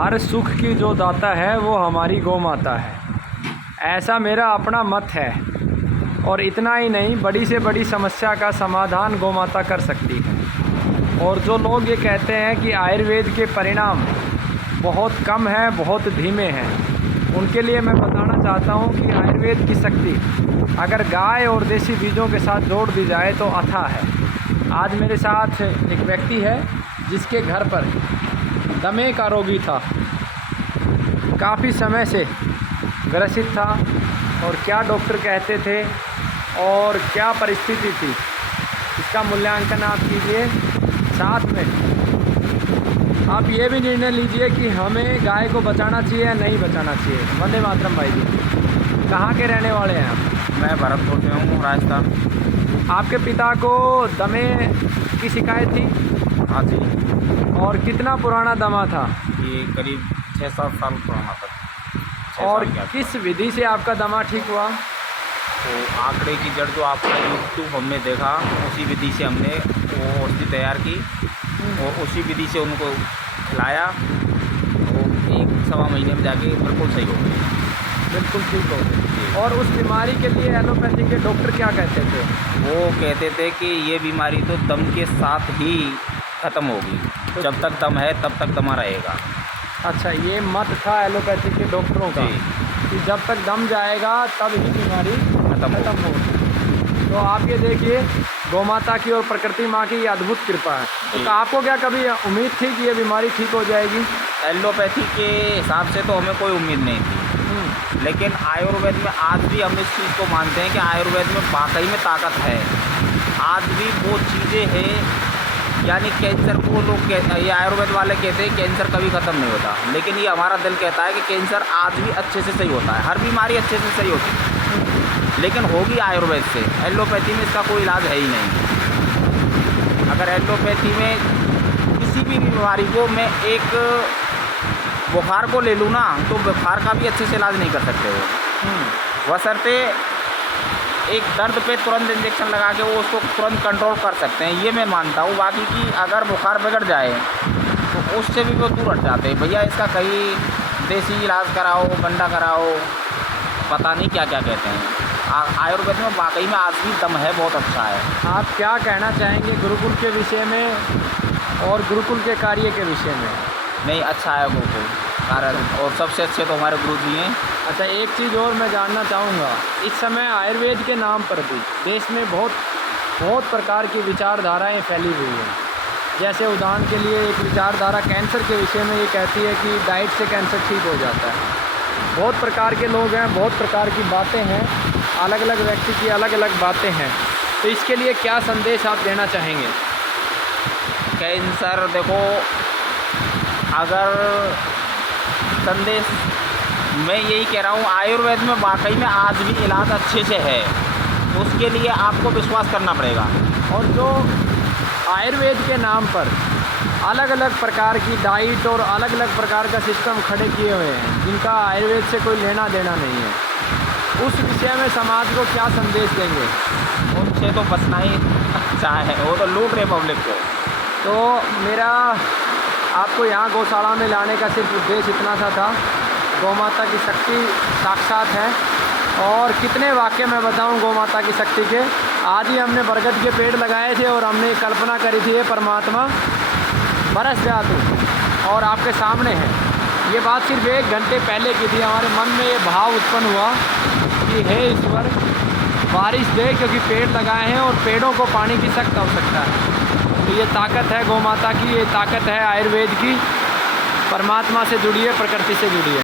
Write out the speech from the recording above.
हर सुख की जो दाता है वो हमारी गौ माता है, ऐसा मेरा अपना मत है। और इतना ही नहीं, बड़ी से बड़ी समस्या का समाधान गौ माता कर सकती है। और जो लोग ये कहते हैं कि आयुर्वेद के परिणाम बहुत कम हैं, बहुत धीमे हैं, उनके लिए मैं बताना चाहता हूँ कि आयुर्वेद की शक्ति अगर गाय और देसी बीजों के साथ जोड़ दी जाए तो अथाह है। आज मेरे साथ एक व्यक्ति है जिसके घर पर दमे का रोगी था, काफ़ी समय से ग्रसित था, और क्या डॉक्टर कहते थे और क्या परिस्थिति थी, इसका मूल्यांकन आप कीजिए। साथ में आप ये भी निर्णय लीजिए कि हमें गाय को बचाना चाहिए या नहीं बचाना चाहिए। वंदे मातरम भाई जी। कहाँ के रहने वाले हैं आप? मैं भरतपुर से हूँ, राजस्थान। आपके पिता को दमे की शिकायत थी? हाँ जी। और कितना पुराना दमा था? ये करीब 6-7 साल पुराना था। और किस विधि से आपका दमा ठीक हुआ? तो आंकड़े की जड़ जो आपका यूट्यूब हमने देखा, उसी विधि से हमने वो औषधि तैयार की और उसी विधि से उनको खिलाया, तो 1-1.25 महीने में जाके बिल्कुल सही हो गए। बिल्कुल ठीक हो गए। और उस बीमारी के लिए एलोपैथी के डॉक्टर क्या कहते थे? वो कहते थे कि ये बीमारी तो दम के साथ ही ख़त्म होगी, तो जब तक दम है तब तक दमा रहेगा। अच्छा, ये मत था एलोपैथी के डॉक्टरों का कि जब तक दम जाएगा तब ही बीमारी खत्म होगी। तो आप ये देखिए, गौ माता की और प्रकृति माँ की ये अद्भुत कृपा है। तो आपको क्या कभी उम्मीद थी कि ये बीमारी ठीक हो जाएगी? एलोपैथी के हिसाब से तो हमें कोई उम्मीद नहीं थी, लेकिन आयुर्वेद में आज भी हम इस चीज़ को मानते हैं कि आयुर्वेद में वाकई में ताकत है। आज भी वो चीज़ें हैं, यानी कैंसर को लोग कहते, ये आयुर्वेद वाले कहते हैं कैंसर कभी ख़त्म नहीं होता, लेकिन ये हमारा दिल कहता है कि कैंसर आज भी अच्छे से सही होता है। हर बीमारी अच्छे से सही होती है, लेकिन होगी आयुर्वेद से। एलोपैथी में इसका कोई इलाज है ही नहीं। अगर एलोपैथी में किसी भी बीमारी को मैं एक बुखार को ले लूँ ना, तो बुखार का भी अच्छे से इलाज नहीं कर सकते वो, बशर्ते एक दर्द पे तुरंत इंजेक्शन लगा के वो उसको तुरंत कंट्रोल कर सकते हैं, ये मैं मानता हूँ। बाकी की अगर बुखार बिगड़ जाए तो उससे भी वो दूर हट जाते हैं। भैया इसका कहीं देसी इलाज कराओ, गंडा कराओ, पता नहीं क्या क्या कहते हैं। आयुर्वेद में वाकई में आज भी दम है, बहुत अच्छा है। आप क्या कहना चाहेंगे गुरुकुल के विषय में और गुरुकुल के कार्य के विषय में? नहीं, अच्छा है गुरुकुल कार्य, और सबसे अच्छे तो हमारे गुरु जी हैं। अच्छा, एक चीज़ और मैं जानना चाहूँगा, इस समय आयुर्वेद के नाम पर भी देश में बहुत प्रकार की विचारधाराएं फैली हुई हैं। जैसे उदाहरण के लिए एक विचारधारा कैंसर के विषय में ये कहती है कि डाइट से कैंसर ठीक हो जाता है। बहुत प्रकार के लोग हैं, बहुत प्रकार की बातें हैं, अलग अलग व्यक्ति की अलग अलग बातें हैं। तो इसके लिए क्या संदेश आप देना चाहेंगे? कैंसर देखो, अगर संदेश मैं यही कह रहा हूँ, आयुर्वेद में वाकई में आज भी इलाज अच्छे से है, उसके लिए आपको विश्वास करना पड़ेगा। और जो आयुर्वेद के नाम पर अलग अलग प्रकार की डाइट और अलग अलग प्रकार का सिस्टम खड़े किए हुए हैं, जिनका आयुर्वेद से कोई लेना देना नहीं है, उस विषय में समाज को क्या संदेश देंगे? उनसे तो बचना ही अच्छा है, वो तो लूट रहे पब्लिक को। तो मेरा आपको यहाँ गौशाला में लाने का सिर्फ उद्देश्य इतना सा था। गौ माता की शक्ति साक्षात है, और कितने वाक्य मैं बताऊँ गौ माता की शक्ति के। आज ही हमने बरगद के पेड़ लगाए थे और हमने कल्पना करी थी, ये परमात्मा बरस जा तू, और आपके सामने है। ये बात सिर्फ 1 घंटे पहले की थी। हमारे मन में ये भाव उत्पन्न हुआ कि हे ईश्वर, बारिश दे, क्योंकि पेड़ लगाए हैं और पेड़ों को पानी की सख्त आवश्यकता है। तो ये ताकत है गौ माता की, ये ताकत है आयुर्वेद की। परमात्मा से जुड़िए, प्रकृति से जुड़िए।